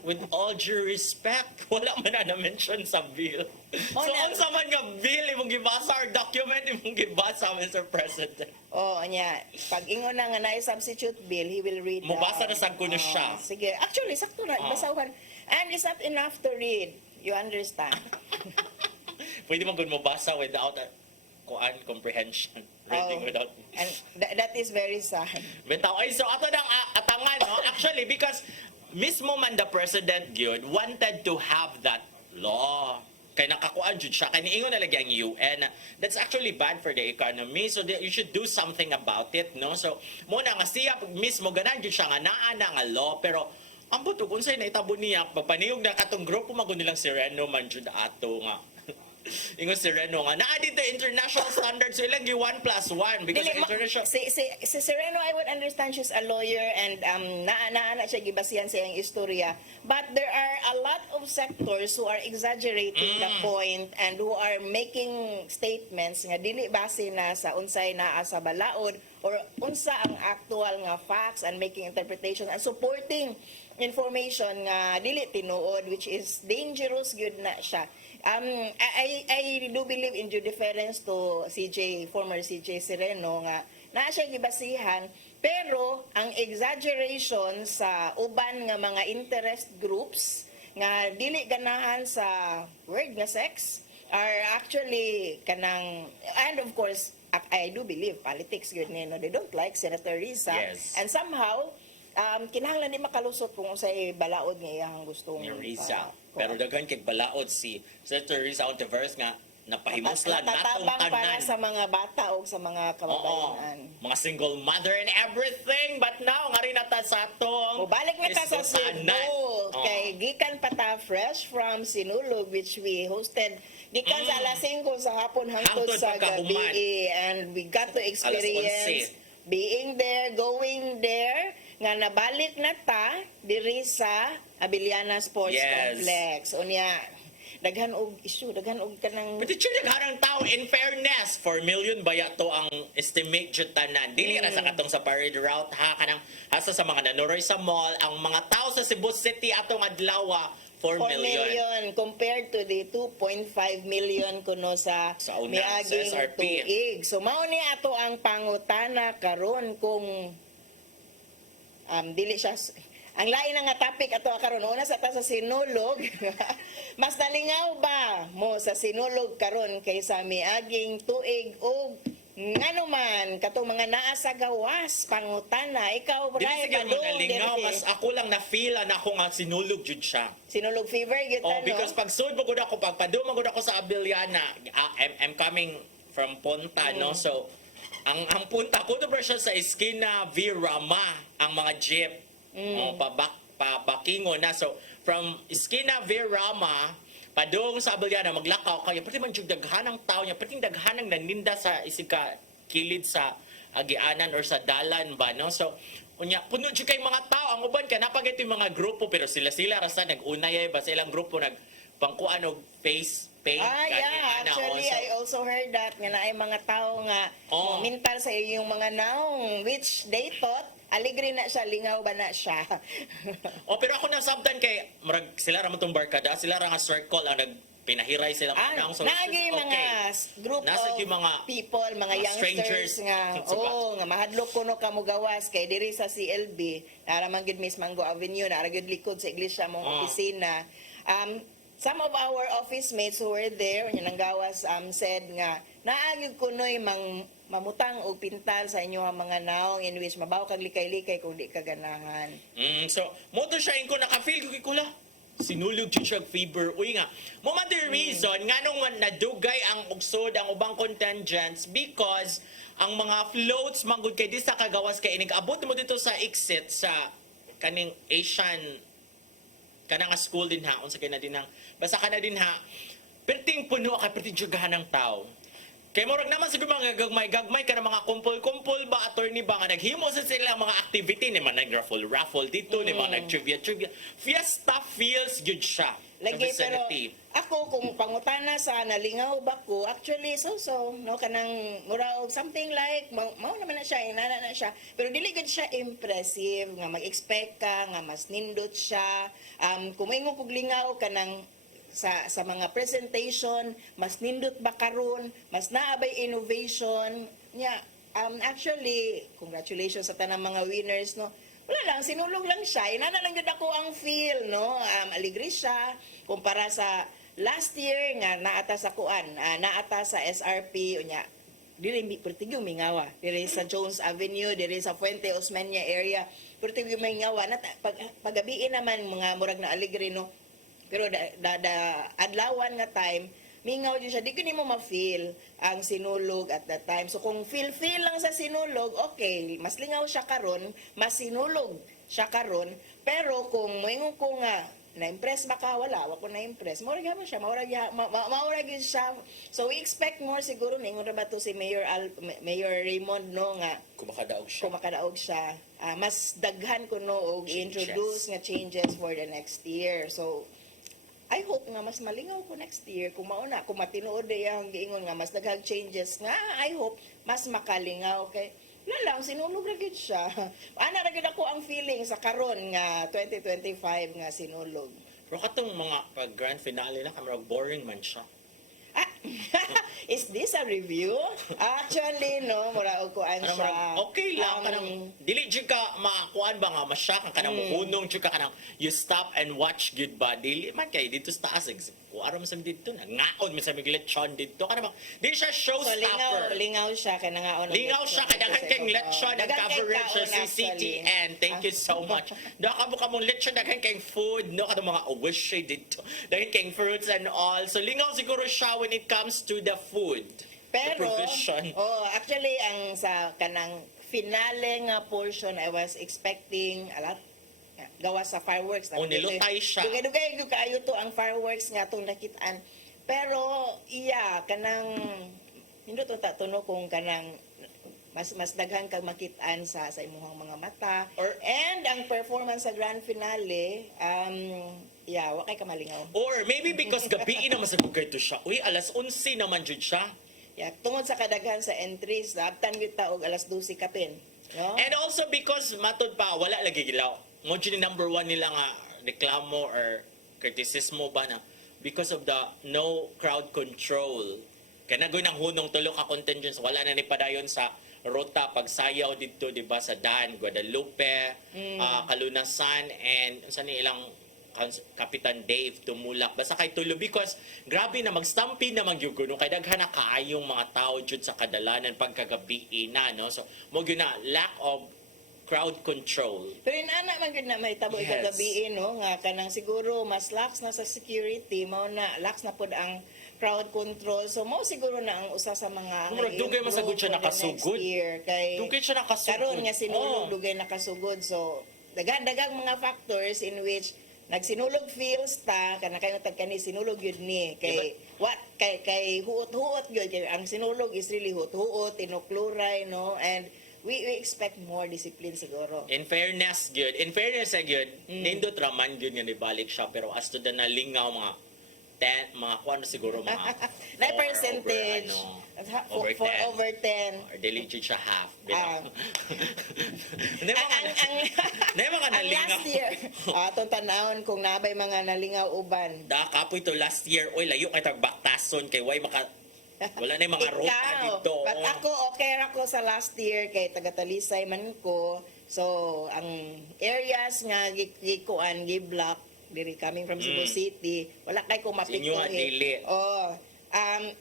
with all due respect, wala man na mention sa bill. So, unsa man nga bill imong gibasa or document imong gibasa, Mr. President? Oh, anya. Pag ingon na nga na substitute bill, he will read. Mubasa na sad ko na siya. Sige. Actually, sakto na. Basahan. And it's not enough to read. You understand? Pwede man gud mabasa without comprehension. Reading without. And that is very sad. Bitaw ay so ato nang atangan no actually because mismo man the president gyud wanted to have that law kay nakakuan jud siya kay niingon na lagi ang UN that's actually bad for the economy so you should do something about it no so mo na nga siya mismo ganan jud siya nga naa na nga law pero ang buto unsay naitabo niya pagpaniyog na katong grupo magun nilang si Reno man jud ato nga ingon si Reno nga naa dito international standards so ilang 1+1 because international si Sereno, I would understand she's a lawyer and na siya gibasihan sa iyang istorya. But there are a lot of sectors who are exaggerating the point and who are making statements nga dili base na sa unsay naa sa balaod or unsa ang actual nga facts and making interpretations and supporting information nga dili tinuod which is dangerous gyud na siya. I do believe in due deference to former CJ Sereno nga naa siya gibasihan pero ang exaggeration sa uban nga mga interest groups nga dili ganahan sa word nga sex are actually kanang and of course I do believe politics yun no they don't like Senator Risa Yes. and somehow kinahanglan di makalusot kung unsay balaod nga iyang gustong ni Risa. Pero daghan kay balaod si Senator Risa Ontiveros nga napahimuslan natong natatabang para tanan. sa mga bata o sa mga kababayan. Mga single mother and everything but now nga rin nata sa atong O balik na ta sa isutanan. Cebu. Kay gikan pa ta fresh from Sinulog which we hosted gikan sa alas 5 sa hapon hangtod Hangtod sa pagkahuman. gabi and we got to experience being there, going there nga nabalik na ta diri sa Abiliana Sports Yes. Complex. Unya daghan og issue, daghan og kanang But it's daghanang tao in fairness 4 million baya to ang estimate jud tanan. Dili ra sa katong sa parade route ha kanang hasta sa mga nanuroy sa mall ang mga tao sa Cebu City atong adlaw 4 million. compared to the 2.5 million kuno sa Sa una, sa miaging SRP. tuig. So mao ni ato ang pangutana karon kung dili siya ang lain nga topic ato karon una sa ta sa Sinulog mas nalingaw ba mo sa Sinulog karon kaysa miaging tuig o ngano man katong mga naa sa gawas pangutana ikaw Dili Bray sige mo Badong, nalingaw dili. mas ako lang na feel na ako nga sinulog jud siya. Sinulog fever gyud Oh, because pag sud mo gud ako pag paduma gud ako sa Abiliana, I'm coming from Punta no. So ang punta ko to siya sa Esquina Virama ang mga jeep. Oh, pabakingo na. So from Esquina Virama padung sa Abiliana maglakaw kaya pati man jud daghanang tao niya pati daghanang naninda sa isika kilid sa agianan or sa dalan ba no. So unya puno jud kay mga tao ang uban ka napagay yung mga grupo pero sila rasa nag-unay ba sa ilang grupo nag pangkuan og face paint yeah, actually I also heard that nga naay mga tao nga mintal sa iyong mga naong which they thought aligre na siya, lingaw ba na siya? pero ako nasabtan kay murag sila ra mo tong barkada sila ra nga circle ang nagpinahiray sila mga so naagi mga group nasa of yung mga people, mga youngsters nga nga mahadlok kuno ka mo gawas kay diri sa CLB naraman gid Miss Mango Avenue nara gid likod sa iglesia mong opisina. Some of our office mates who were there when yung gawas said nga naagid kunoy mamutang og pintal sa inyo ang mga naong in which mabaw kag likay-likay kung di ka ganahan. So mo to siya ko naka-feel ko kula sinulog jud siya fever uy nga mo man the reason nganong nadugay ang ugsod ang ubang contingents because ang mga floats manggod kay di sa kagawas kay inig-abot mo dito sa exit sa kaning Asian kana nga school din ha unsa kay na din basta kana din ha perting puno kay perting jugahan ng tao kay murag naman siguro mga gagmay kana mga kumpol ba attorney ba nga naghimo sa sila mga activity ni mga nag raffle dito ni mga nag trivia fiesta feels good siya Lagi, pero vicinity. ako kung pangutana sa nalingaw ba ko, actually so no kanang mura og something like mao naman na siya, inana na siya. Pero dili gud siya impressive nga mag-expect ka nga mas nindot siya. Kung maingon kog lingaw kanang sa mga presentation, mas nindot ba karon, mas naabay innovation nya. Actually, congratulations sa tanang mga winners, no. Wala lang, sinulog lang siya. Inana lang yun ako ang feel, no. Aligri siya kumpara sa last year nga naata sa kuan, naata sa SRP unya. Dili pertigyo mingawa. Diri sa Jones Avenue, diri sa Fuente Osmeña area, pertigyo mingawa na pagabiin naman mga murag na aligri, no. Pero adlawan nga time mingaw din siya, di ko nimo ma-feel ang sinulog at that time. So kung feel lang sa sinulog, okay, mas lingaw siya karon, mas sinulog siya karon. Pero kung moingon ko nga, na-impress ba ka? Wala, wako na-impress. Maurag mo siya, maurag yun siya. So we expect more siguro, ningon na ba to si Mayor Raymond, no, nga, kumakadaog siya. Mas daghan ko no, og introduce nga changes for the next year. So, I hope nga mas malingaw ko next year. Kung mauna, kung matinuod na yung giingon nga, mas daghang changes nga, I hope mas makalingaw. Kay, wala lang, sinulog na gid siya. Ana na gid ako ang feeling sa karon nga 2025 nga sinulog. Pero katong mga pag-grand finale na, kamarag boring man siya. Is this a review? Actually, no, mura og kuan Ano, siya. okay lang, kanang, dili jud ka makuan ba nga, masya kang kanang muhunong jud ka kanang, you stop and watch good ba, dili man kay dito sa taas, kung araw mo sa dito, nangaon mo sa miglechon dito, kanang, di siya So showstopper. lingaw siya kay nangaon. Lingaw siya, kadaghan kayong lechon ang coverage sa CCTN. Thank you so much. Daka mo ka mong lechon, daghan kayong food, no, kada mga wish dito, daghan kayong fruits and all. So lingaw siguro siya when it comes to the food. Pero, the provision. actually, ang sa kanang finale nga portion, I was expecting a lot gawa sa fireworks. Nilutay siya. Dugay-dugay yung kaayo to ang fireworks nga itong nakitaan. Pero, kanang, hindi ito tatuno kung kanang mas daghan kang makitaan sa imuhang mga mata. And ang performance sa grand finale, wa kay kamalingaw. Or maybe because gabi naman sa gugay to siya. Uy, alas 11 naman jud siya. Tungod sa kadaghan sa entries, abtan gyud ta og alas 12 kapin. No? And also because matod pa, wala lagi gilaw. Mo jud ni number 1 nila nga reklamo or kritisismo ba na because of the no crowd control. Kaya nagoy ng hunong tulo ka contingents, wala na ni padayon sa rota pagsayaw dito, di ba, sa Dan, Guadalupe, Kalunasan, and sa ilang Kapitan Dave tumulak basta kay tulo because grabe na magstampede na magyugo kay daghan na kaayong mga tao jud sa kadalanan pagkagabi na, no, so mo gyud na lack of crowd control. Pero inana man gyud na may tabo Yes. ikagabi, no, nga kanang siguro mas lax na sa security, mao na lax na pod ang crowd control. So mo siguro na ang usa sa mga Murag dugay masagod siya nakasugod. Kay Dugay siya nakasugod. karon nga sinulog Oh. dugay nakasugod. So daghang mga factors in which nagsinulog feels ta kana kayo tagkani sinulog yun ni kay kay huot gyud kay ang sinulog is really huot tinukluray, no, and we expect more discipline siguro. In fairness gyud nindot raman gyud nga nibalik siya pero as to the nalingaw mga 10 mga kuan siguro mga na percentage over 10 over 10 or delete siya half Ah. Hindi mga ang nalingaw. last year atong tanawon kung nabay mga nalingaw uban. Da kapoy to last year, oy layo kay tag baktason kay way maka wala na yung mga ruta Ikaw, dito. but ako okay ra ko sa last year kay taga Talisay man ko. So ang areas nga gikuan gi-block diri coming from Cebu City, wala kay ko Sinyo nga dili.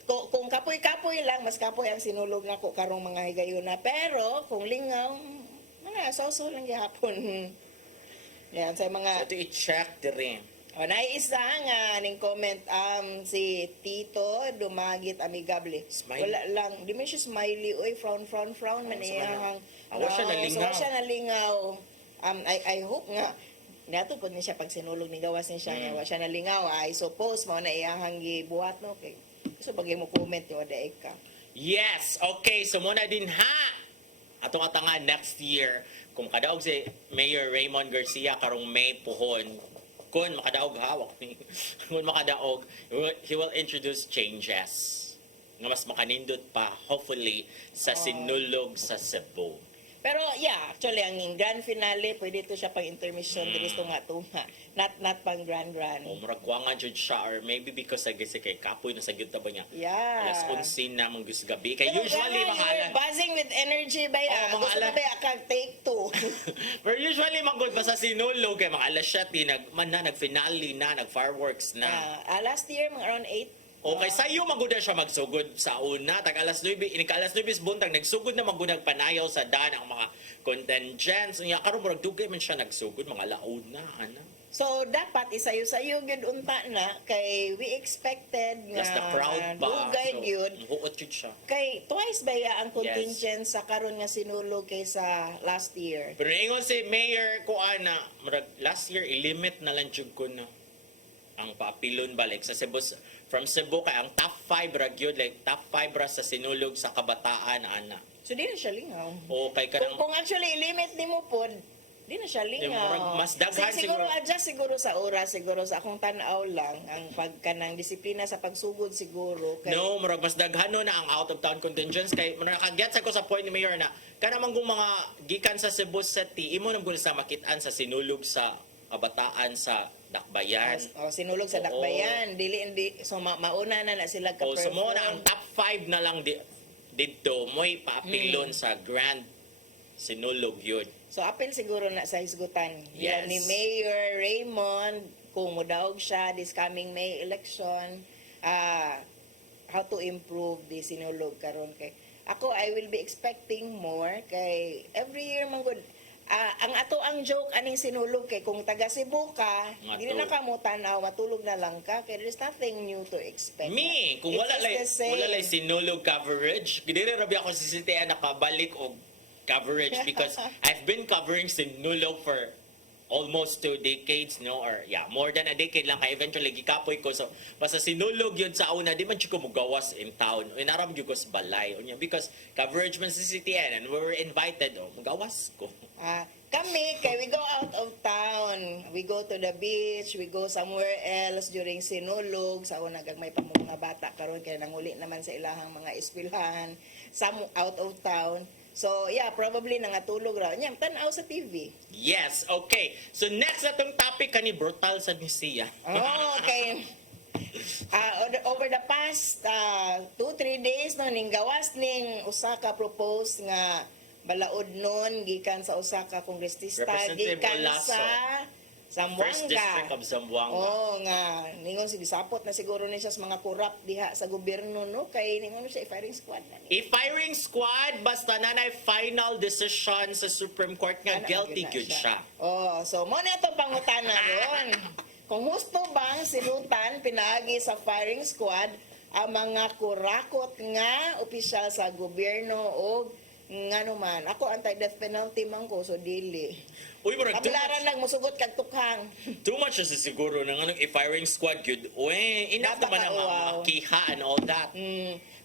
Kung kapoy-kapoy lang, mas kapoy ang sinulog na ko karong mga higayuna. Pero kung lingaw, mga so lang gihapon. Yan sa mga So to i-check diri. naisa nga ning comment si Tito Dumagit Amigable. Smiley. Wala lang, di man siya smiley, oy frown man iyang. Awa siya nalingaw. So siya nalingaw. I hope nga nato pud ni siya pag sinulog ni gawas ni siya nga wa siya nalingaw. I suppose mao na iyang gibuhat, no, kay so bagay mo comment yo daig ka. Yes, okay, so muna din ha. Atong atangan next year kung kadaog si Mayor Raymond Garcia karong May puhon. kun makadaog hawak ni kun makadaog, he will introduce changes nga mas makanindot pa hopefully sa sinulog sa Cebu. Pero yeah, actually ang grand finale pwede to siya pang intermission diri tunga-tunga. Not pang grand run. O murag kuwangan jud siya or maybe because I guess kay kapoy na sa gyud ta ba niya. Yeah. Alas 11 na mong gabi. Kay Pero usually gana, mga you're buzzing with energy ba ya? Oo, mga Gusto mo ala- ba ya kag take two? Pero usually magod ba sa sinulog kay mga alas 7 nag-finale na, nag-fireworks na. Last year mga around 8. Okay, sayo maguda siya magsugod sa una. Tag alas 9, alas 9 is buntag, nagsugod na magunag panayaw sa dan ang mga contingents. Nga karon murag dugay man siya nagsugod, mga launa, ana. So dapat isayo-sayo gyud unta na kay we expected Plus the crowd pa. dugay gyud. Huot yun siya. Kay twice ba ya ang contingent sa karon nga sinulog kaysa last year? Pero ingon si Mayor ko ana, murag last year ilimit na lang jud ko na ang papilon balik sa Cebu from Cebu kay ang top 5 ra gyud like top 5 ra sa sinulog sa kabataan ana. So di na siya lingaw. O kay kanang Kung actually i-limit nimo pod, di na siya Yung lingaw. murag mas daghan siguro siguro. adjust siguro sa oras, siguro sa akong tan-aw lang ang pagkanang disiplina sa pagsugod siguro kay No, murag mas daghano na ang out of town contingents kay nakagets ako sa point ni Mayor na kana man kung mga gikan sa Cebu City imo nang gula sa makitaan sa sinulog sa kabataan sa Dakbayan. sinulog sa Oo. Dakbayan, dili so mauna na sila O so mo ka-perform. na ang top 5 na lang dito mo'y papilon sa Grand Sinulog yun. So apel siguro na sa hisgutan. Yes. Yan ni Mayor Raymond kung mudaog siya this coming May election, how to improve the sinulog karon kay ako I will be expecting more kay every year man good. Ang ato ang joke aning sinulog kay kung taga Cebu ka, Nga dili to. na ka mo tanaw, matulog na lang ka kay there's nothing new to expect. Me, kung It wala is lay the same. wala lay sinulog coverage, gidiri rabi ako sa CCTN nakabalik og coverage because I've been covering sinulog for almost 2 decades, no? Or yeah, more than a decade lang kay eventually gikapoy ko. So basta sinulog yun sa una, di man jud ko mugawas in town. Inaram jud ko sa balay. Unya because coverage man sa CCTN and we were invited, mugawas ko. Kami, kay we go out of town. We go to the beach, we go somewhere else during sinulog. Sa una gagmay pa mga bata karon kay nanguli naman sa ilahang mga eskwelahan, some out of town. So yeah, probably nangatulog ra. Nya tan-aw sa TV. Yes, okay. So next na tong topic kani brutal sa Nisia. Oh, okay. Over the past 2-3 days no ning gawas ning usa ka propose nga balaod nun gikan sa usa ka kongresista Representative gikan Olaso. sa First District Zamboanga. of Zamboanga. Oh nga ningon si gisapot na siguro ni siya sa mga korap diha sa gobyerno no kay ningon siya i-firing squad na ni. I-firing squad basta nanay final decision sa Supreme Court nga Ana, guilty na gyud siya. Oh, so mo na itong pangutana ron. Kung gusto bang silutan pinaagi sa firing squad ang mga kurakot nga opisyal sa gobyerno o nga naman. Ako anti-death penalty man ko, so dili. Uy, murag Kablaran lang musugot kag tukhang. too much na siguro ng anong i-firing squad gyud. Uy, enough naman ang Napakauaw. makiha and all that.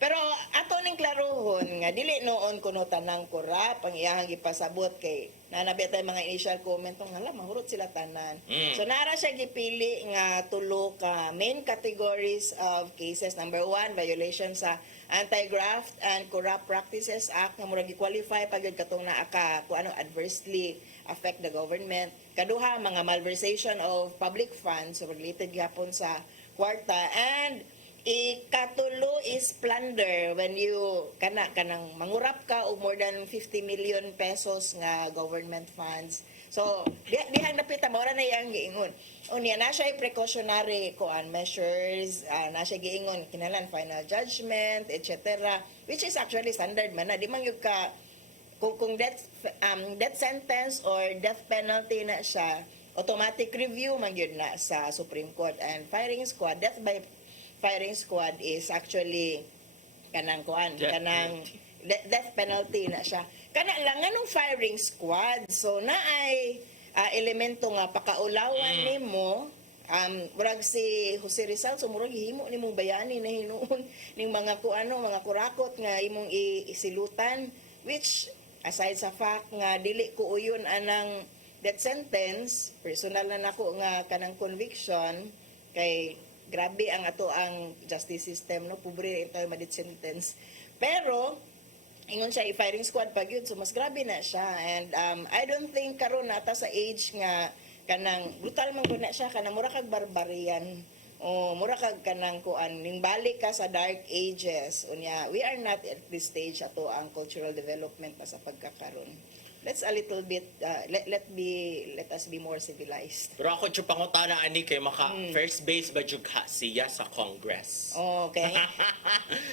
Pero ato ning klarohon nga dili noon kuno tanang kurap ang iyahang gipasabot kay nanabi tay mga initial comment nga hala mahurot sila tanan. So nara siya gipili nga tulo ka main categories of cases. Number 1, violation sa Anti-Graft and Corrupt Practices Act nga murag gi-qualify pagud katong naa ka kung ano adversely affect the government. Kaduha mga malversation of public funds so related gyapon sa kwarta and ikatulo is plunder when you kanang mangurap ka og more than 50 million pesos nga government funds. So dihang napita mao na yang giingon. Unya na siya precautionary measures, na siya giingon kinahanglan final judgment, etc. Which is actually standard man na di man gyud ka kung death sentence or death penalty na siya, automatic review man gyud na sa Supreme Court. And firing squad, death by firing squad is actually kanang death penalty na siya. Kana lang nganong firing squad, so naay elemento nga pakaulawan nimo. Murag si Jose Rizal, so murag himo nimong bayani na hinuon ning mga mga kurakot nga imong isilutan, which aside sa fact nga dili ko uyon anang death sentence, personal na nako nga kanang conviction kay grabe ang ato ang justice system, no, pobre ito yung death sentence. Pero ingon siya i-firing squad pag yun, so mas grabe na siya. And I don't think karon nata sa age nga kanang brutal man gud na siya, kanang mura kag barbarian o mura kag kanang kuan ning balik ka sa dark ages unya. We are not at this stage ato ang cultural development pa sa pagkakaron. Let's a little bit let us be more civilized. Pero ako yung pangutana ani kay maka first base ba jud siya sa Congress. Okay.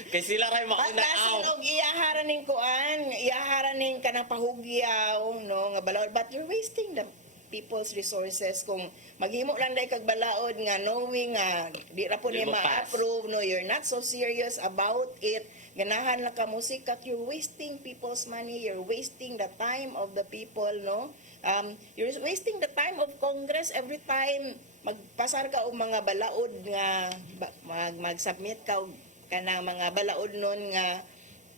Kay sila kay mauna Basin og iyaharan ning kuan, iyaharan ning kanang pahugyaw, no, nga balaod, but you're wasting the people's resources kung maghimo lang dai kag balaod nga knowing nga di ra po Di niya mo pass. ma-approve, no, you're not so serious about it. Ganahan lang ka musika, you're wasting people's money, you're wasting the time of the people, no? You're wasting the time of Congress every time magpasar ka og mga balaod nga mag-submit ka og kanang mga balaod nun nga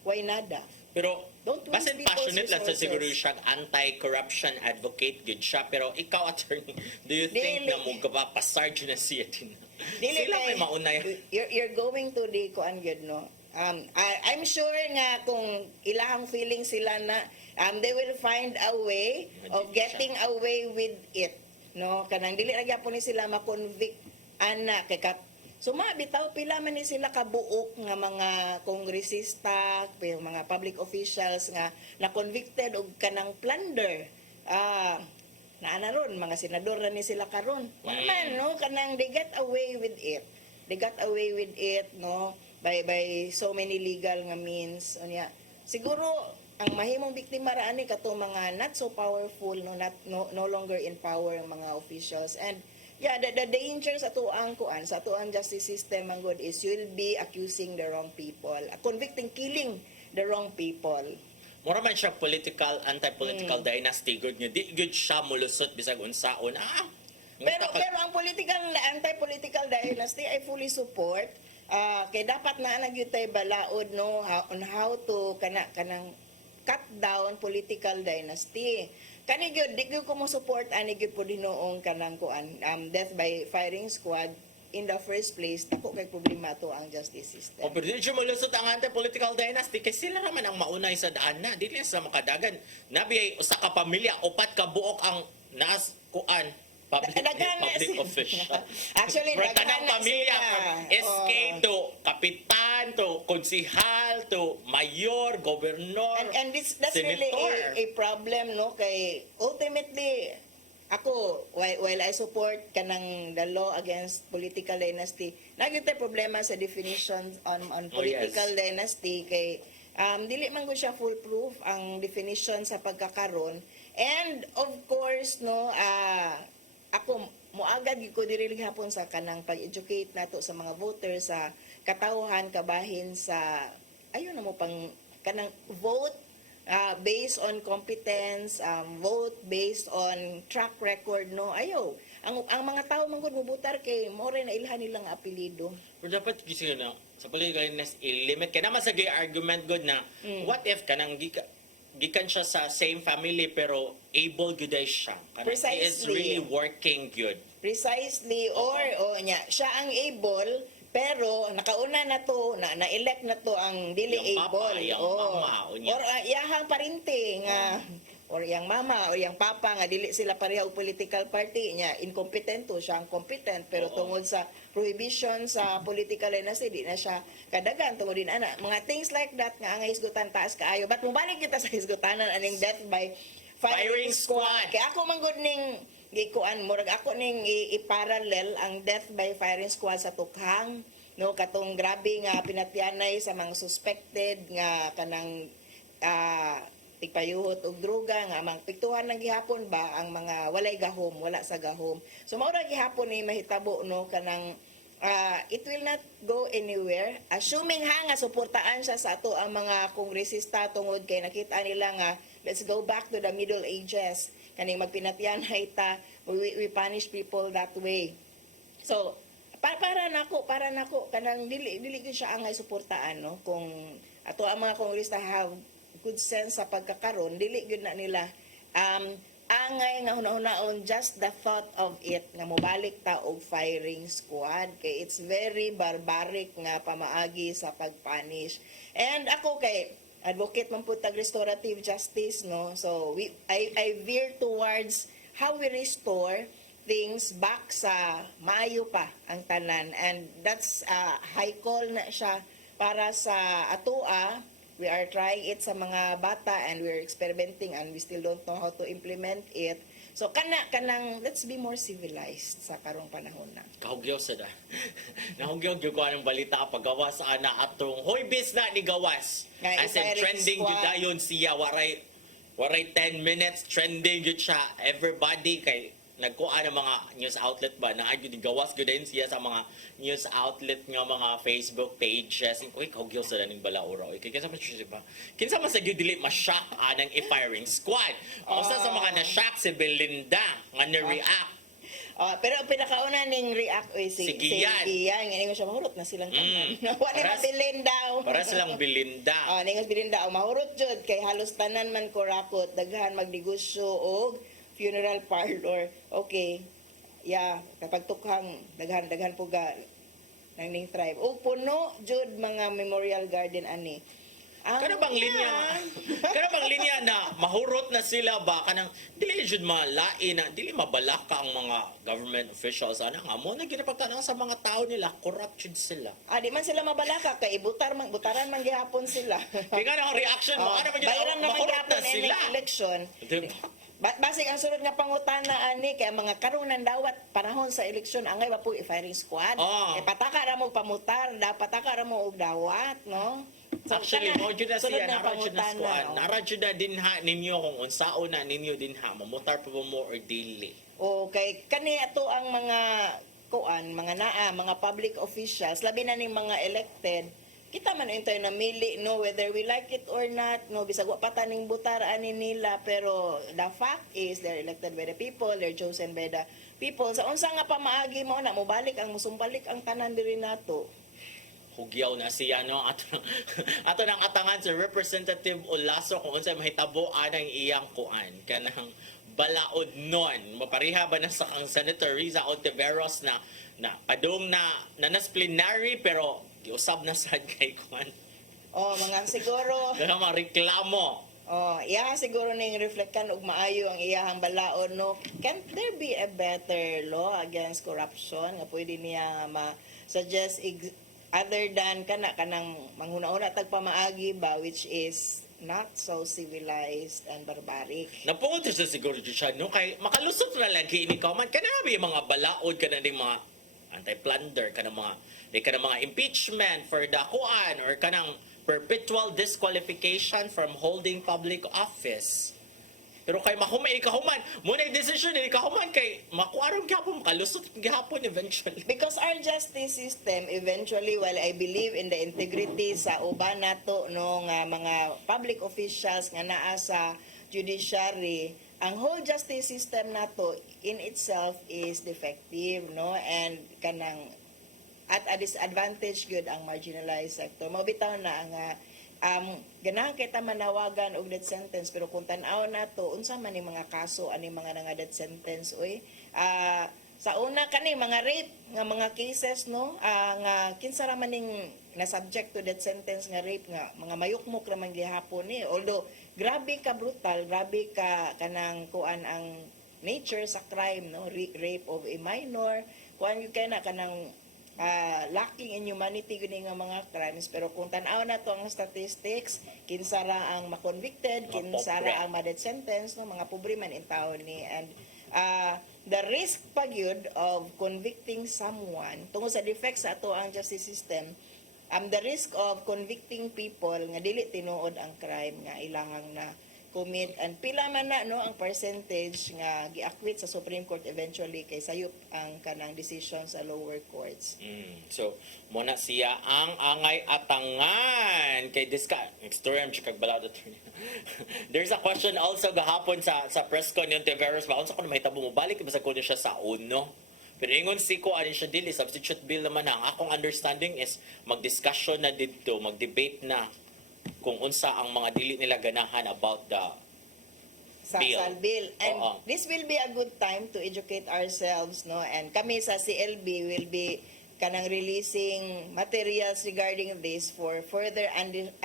why nada. Pero Don't waste basin people's passionate lang sa resources. siguro siya anti-corruption advocate gud siya, pero ikaw attorney, do you think Dili. na mo pasar jud na siya din? Dili Sila kay- may mauna yan. you're going to the kuan gyud, no. I'm sure nga kung ilang feeling sila na they will find a way of getting away with it, no, kanang dili ra gyapon ni sila ma-convict ana kay bitaw pila man ni sila kabuok nga mga kongresista, mga public officials nga na convicted og kanang plunder. Naana ron mga senador na ni sila karon. Man, no, kanang they get away with it. They got away with it, no, by so many legal nga means. Unya, siguro ang mahimong biktima ra ani katong mga not so powerful, no longer in power ang mga officials. And yeah, the danger sa tuang kuan, sa tuang justice system ang good is you'll be accusing the wrong people, convicting, killing the wrong people. Mura man siya anti-political dynasty good nga di good siya mulusot bisag unsaon. Pero ang anti-political dynasty I fully support. Kay dapat na nagyutay balaod, no, on how to kanang cut down political dynasty. Kani gyud di gyud ko mo support ani gyud po dinoong kanang kuan death by firing squad in the first place. Dako kay problema to ang justice system. O pero di siya mulusot ang anti-political dynasty kay sila naman ang maunay sa daan na. Dili sa makadagan. Nabi usa ka pamilya, upat ka buok ang naas kuan public official. Actually, Tanang daghan na pamilya, sila. from SK to kapitan to konsihal to mayor, gobernador, And that's really senator. a problem, no, kay ultimately ako while I support kanang the law against political dynasty, nagyutay problema sa definition on political dynasty kay dili man gud siya foolproof ang definition sa pagkakaron. And of course, no, ako moagad gyud ko diri hapon sa kanang pag-educate nato sa mga voters sa katawhan kabahin sa ayon na mo pang kanang vote based on competence, vote based on track record, no, ayaw. Ang mga tao man gud mobutar kay more na ilhan nilang apelyido. Pero dapat kasi na sa political dynasty i-limit kaya naman sa gay argument good na what if kanang gikan siya sa same family pero able good ay siya. Kanang he is Precisely. really working good. Precisely, or nya siya ang able pero nakauna na to na-elect na to ang dili Yung papa, able. yung mama, o niya. Or iyahang parinte nga or yang mama o yang papa nga dili sila pareha og political party nya incompetento siya ang competent pero tungod sa prohibition sa political dynasty di na siya kadagan tungod din ana mga things like that nga ang hisgutan taas kaayo but mobalik kita sa hisgutanan aning death by firing squad kay ako man gud ning gikuan murag ako ning i-parallel ang death by firing squad sa tukhang, no, katong grabe nga pinatyanay sa mga suspected nga kanang tigpayuhot og droga nga mang piktuhan ng gihapon ba ang mga walay gahom, wala sa gahom. So mao ra gihapon ni mahitabo, no, kanang it will not go anywhere assuming nga suportaan siya sa ato ang mga kongresista tungod kay nakita nila nga let's go back to the Middle Ages kaning magpinatyanay ta we punish people that way. So para nako kanang dili gyud siya angay suportaan, no, kung ato ang mga kongresta have good sense sa pagkakaron dili gyud na nila angay nga hunahunahon just the thought of it nga mobalik ta og firing squad kay it's very barbaric nga pamaagi sa pagpunish. And ako kay advocate man pud tag restorative justice, no, so I veer towards how we restore things back sa maayo pa ang tanan, and that's high call na siya para sa atoa. We are trying it sa mga bata and we're experimenting and we still don't know how to implement it. So kanang let's be more civilized sa karong panahon na. Kahugyaw sa da. Nahugyaw gyud ko ang balita paggawas ana atong hoy bis na ni gawas. Nga, As in i-firing trending squad. gyud dayon siya waray 10 minutes trending gyud siya. Everybody kay nagkuha ng mga news outlet ba na agyo gawas gyud din siya sa mga news outlet nga mga Facebook pages. Uy, kahugyaw sa daning balaura. Uy, kinsa man siya ba? Kinsa man sa gyud dili ma-shock anang i-firing squad. Usa sa mga na-shock si Belinda nga na-react. Pero ang pinakauna ning react Si Gian. Ngayon siya mahurot na silang tanan. Wala na Para- bilin daw. Para silang Belinda. Ningos bilin daw mahurot jud kay halos tanan man kurakot daghan magnegosyo og funeral parlor. Okay. Yeah, kapag tukhang daghan puga nang ning tribe. Og puno jud mga memorial garden ani. Kana bang linya na mahurot na sila ba kanang dili jud malain na dili mabalaka ang mga government officials ana nga mo na ginapagtanong sa mga tao nila corrupt jud sila. Di man sila mabalaka kay butaran man gihapon sila. Kaya nga ang reaction mo ana man Bayaran naman mahurot gihapon na sila. ang election. Diba? Basig ang sunod nga pangutana ani kay mga karunan dawat panahon sa eleksyon angay ba po i-firing squad. Kay pataka ra mo pamutar, pataka ra mo og dawat, no? So, Actually, mo jud na sunod siya nga nara jud na pangutana, squad. oh. Nara jud na dinha ninyo kung unsaon na ninyo dinha mamutar pa ba mo or dili. Okay, kani ato ang mga mga public officials, labi na ning mga elected, kita man intay na mili, no, whether we like it or not, no, bisag wa pa taning butar ani nila, pero the fact is they're elected by the people, they're chosen by the people. Sa unsa nga pamaagi mo na mobalik ang musumbalik ang tanan diri nato. Hugyaw na siya no ato nang atangan sa Representative Olaso kung unsay mahitabo anang iyang kuan kanang balaod nun mapariha ba na sa kang Senator Riza Ontiveros na padung na plenary pero giusab na sad kay kuan Mga siguro mga reklamo. siguro ning reflectan og maayo ang iyahang balaod, no. Can there be a better law against corruption nga pwede niya ma-suggest other than kanang manghuna-una tagpamaagi ba, which is not so civilized and barbaric. Napungod sa siguro siya no kay makalusot na lagi ini comment kanabi mga balaod kanang mga anti-plunder kanang mga impeachment for the kuan or kanang perpetual disqualification from holding public office. Pero kay kahuman mo na decision ni kahuman kay makuaron gyapon makalusot gyapon eventually. Because our justice system eventually, while I believe in the integrity sa uban nato no nga mga public officials nga naa sa judiciary, ang whole justice system nato in itself is defective, no, and kanang at a disadvantage gyud ang marginalized sector. Mabitaw na ang ganahan kita manawagan og death sentence, pero kung tan-aw nato unsa man ni mga kaso ani mga nga death sentence sa una kani mga rape nga mga cases, no, nga kinsa ra man ning na subject to death sentence nga rape nga mga mayukmok ra man gihapon ni, although grabe ka brutal, grabe ka kanang kuan ang nature sa crime, no, rape of a minor, kuan you kanang lacking in humanity gini nga mga crimes, pero kung tan-aw na to ang statistics, kinsa ra ang ma-convicted, kinsa ra ang ma-death sentence, no, mga pobre man in taon ni, and the risk pa gyud of convicting someone tungod sa defects sa ato ang justice system, the risk of convicting people nga dili tinuod ang crime nga ilahang na commit, and pila man na, no, ang percentage nga gi-acquit sa Supreme Court eventually kay sayop ang kanang decision sa lower courts. So mo na siya ang angay atangan kay diska story am chikag balado. There's a question also gahapon sa press con yung Tiveros ba unsa kun mahitabo mo balik ba sa kuno siya sa uno. Pero ingon si ko ani siya dili substitute bill naman ang akong understanding is magdiscussion na didto, magdebate na kung unsa ang mga dili nila ganahan about the sa bill. Salbil. And Oo. this will be a good time to educate ourselves, no? And kami sa CLB will be kanang releasing materials regarding this for further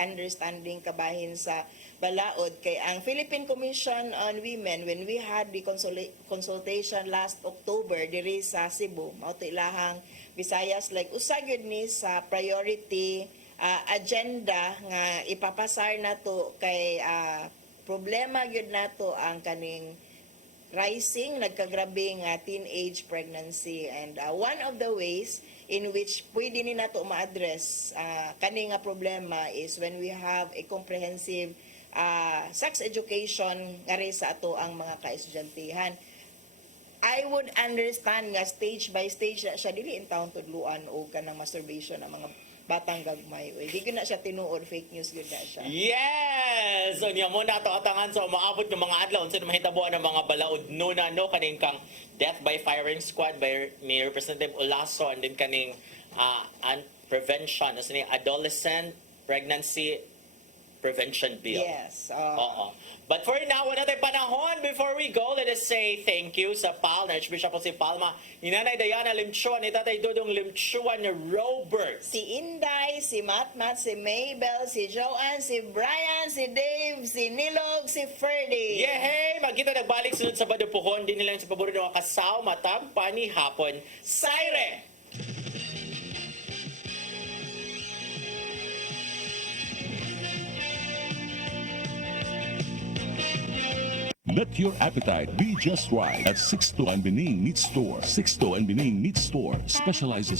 understanding kabahin sa balaod. Kay ang Philippine Commission on Women, when we had the consultation last October diri sa Cebu, mao to ilahang Visayas, like usagod ni sa priority agenda nga ipapasar nato kay problema gyud nato ang kaning rising nagkagrabing teenage pregnancy, and one of the ways in which pwede ni nato ma-address kani nga problema is when we have a comprehensive sex education nga rin sa ato ang mga kaestudyantihan. I would understand nga stage by stage na siya dili in taon tudluan o kanang masturbation ang mga batang gagmay. Di ko na siya tinuod, fake news yun na siya. Yes! So niya mo na ito atangan sa umaabot ng mga adlaw unsa mahitabuan ng mga balaod nuna no kaning kang death by firing squad by ni Representative Olaso, and then kaning prevention as ni adolescent pregnancy prevention bill. Yes. Oo. But for now, wala tayong panahon. Before we go, let us say thank you sa PAL, na Archbishop po si Palma, ni Nanay Diana Limchuan, ni Tatay Dudong Limchuan, ni Robert. Si Inday, si Matmat, si Maybell, si Joanne, si Brian, si Dave, si Nilog, si Ferdy. Yehey! Magkita nagbalik sunod sa Badupuhon. Di nila yung sa paborito ng kasaw, matam, pani, hapon. Saire! Let your appetite be just right at Sixto and Bening Meat Store. Sixto and Bening Meat Store specializes